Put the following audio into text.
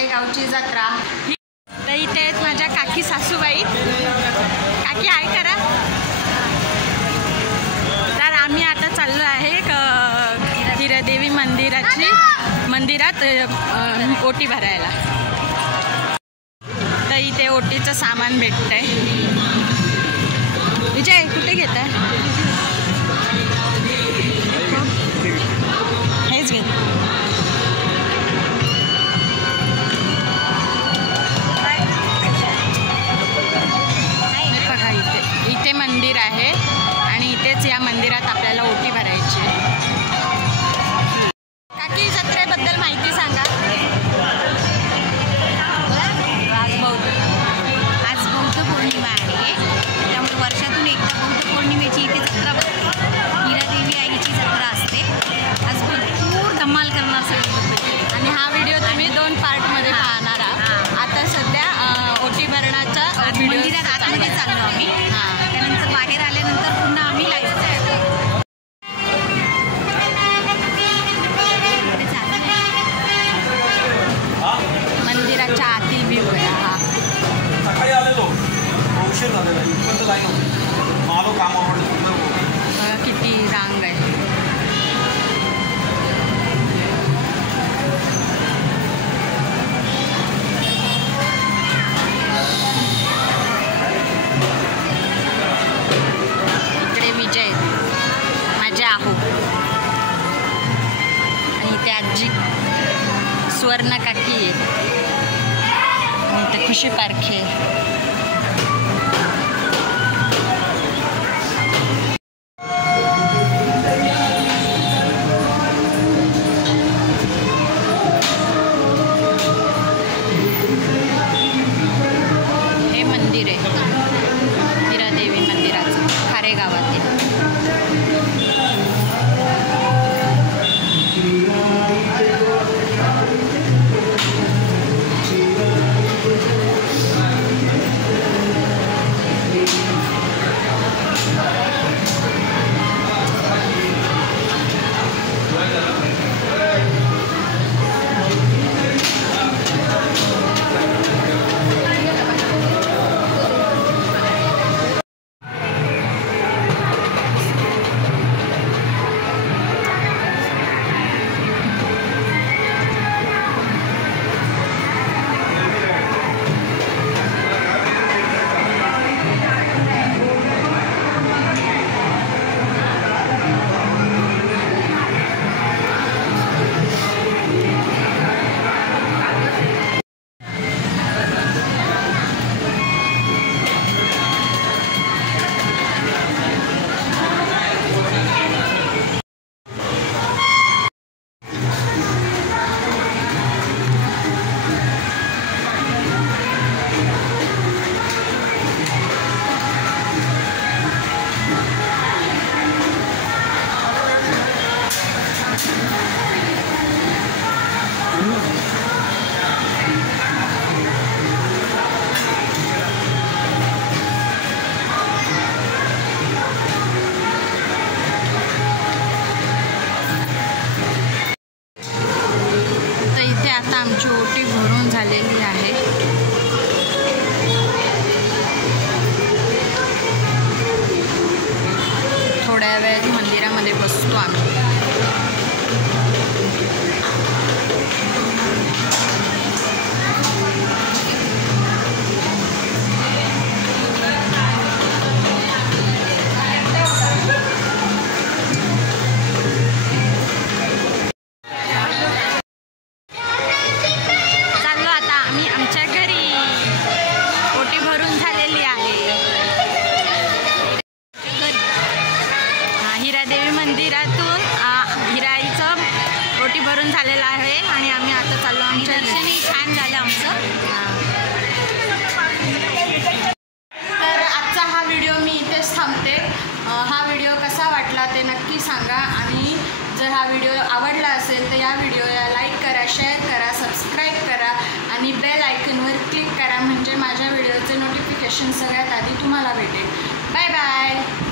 खारेगावची जत्रा। तर इथे आहेत माझ्या काकी सासूबाई। काकी हाय करा। तर आम्ही आता चाललो आहे हिरादेवी मंदिरात ओटी भरायला। तर इथे ओटीचं सामान भेटतंय। विजय कुठे घेत आहे? हेच घेत। बघा इथे मंदिर आहे आणि इथेच या मंदिरात आपल्याला ओटी भरायची। काकी जत्रेबद्दल माहिती सांगा। आज बौद्ध पौर्णिमा आहे, त्यामुळे वर्षातून एकदा बौद्ध पौर्णिमेची इथे जत्रा भरते। हिरादेवी आईची जत्रा असते। आज भरपूर धमाल करणार सगळे आणि हा व्हिडिओ तुम्ही 2 पार्टमध्ये पाहणार आहात। आता सध्या ओटी भरणाचा मंदिरात आतमध्ये चाललो आम्ही। त्यानंतर बाहेर आल्यानंतर पुन्हा आम्ही लाईव्ह मंदिराच्या आतील व्ह्यू आहे हा। सकाळी आलेलो उशीर झालेला इथपर्यंत लाईन होती। माझं काम आवडलं। किती रांग आहे। इकडे विजय माझे आहो आणि इथे आजी सुवर्ण काकी आहे। इथे खुशी पारखे। हे मंदिर आहे हिरादेवी मंदिराचं खारेगावातील। आता आमची ओटी भरून झालेली आहे। थोड्या वेळात मंदिरामध्ये बसतो आम्ही। हिरादेवी मंदिरातून हिराईचं ओटी भरून झालेलं आहे आणि आम्ही आता चाललो। आमच्या दर्शनही छान झालं आमचं। तर आजचा हा व्हिडिओ मी इथेच थांबते। हा व्हिडिओ कसा वाटला ते नक्की सांगा आणि जर हा व्हिडिओ आवडला असेल तर या व्हिडिओला लाईक करा, शेअर करा, सबस्क्राईब करा आणि बेल आयकॉनवर क्लिक करा म्हणजे माझ्या व्हिडिओचे नोटिफिकेशन सगळ्यात आधी तुम्हाला भेटेल। Bye bye.